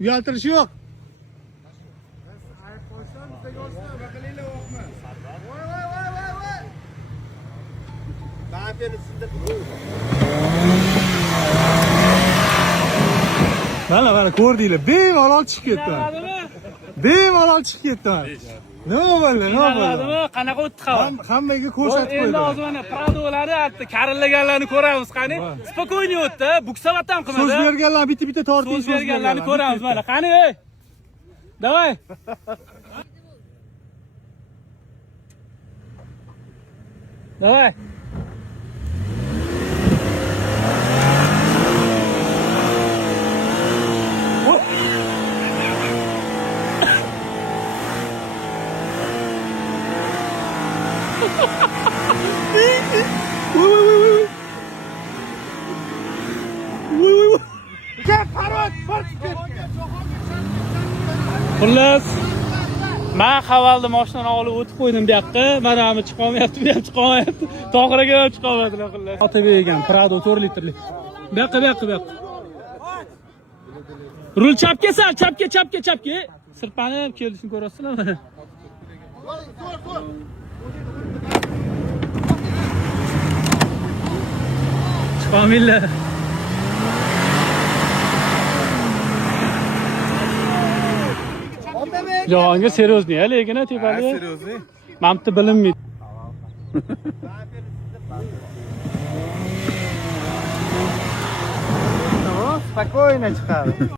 Uyaltirish yo'q. Mana ko'rdinglar, bemalol chiqib ketdi. Bemalol chiqib ketdi. Nima bo'ldi? Nima bo'ldi? Qanaqa o'tdi xabar? Hammaga ko'rsatib qo'ydi. Endi hozir mana Prado'lari hatto karillaganlarni ko'ramiz qani. Spokойный o'tdi, buksavatdan qilmadi. So'z berganlar bitta torting so'z berganlarni ko'ramiz mana. Qani ey. Davay. Davay. Xullas, men havalda mashinani olib o'tib qo'ydim bu yoqqa. Mana ham chiqolmayapti, bu ham chiqolmayapti. To'g'riga ham chiqolmadilar xullas. Otib yegan Prado 4 litrli. Bu yoqqa. Rul chapga sal, chapga. Sirpanib kelishini ko'rasizlar mana. Chiqolmaylar. Javohirga seriozniy, lekin tepali. Seriozniy. Mamti bilinmaydi. Spokojno chiqadi.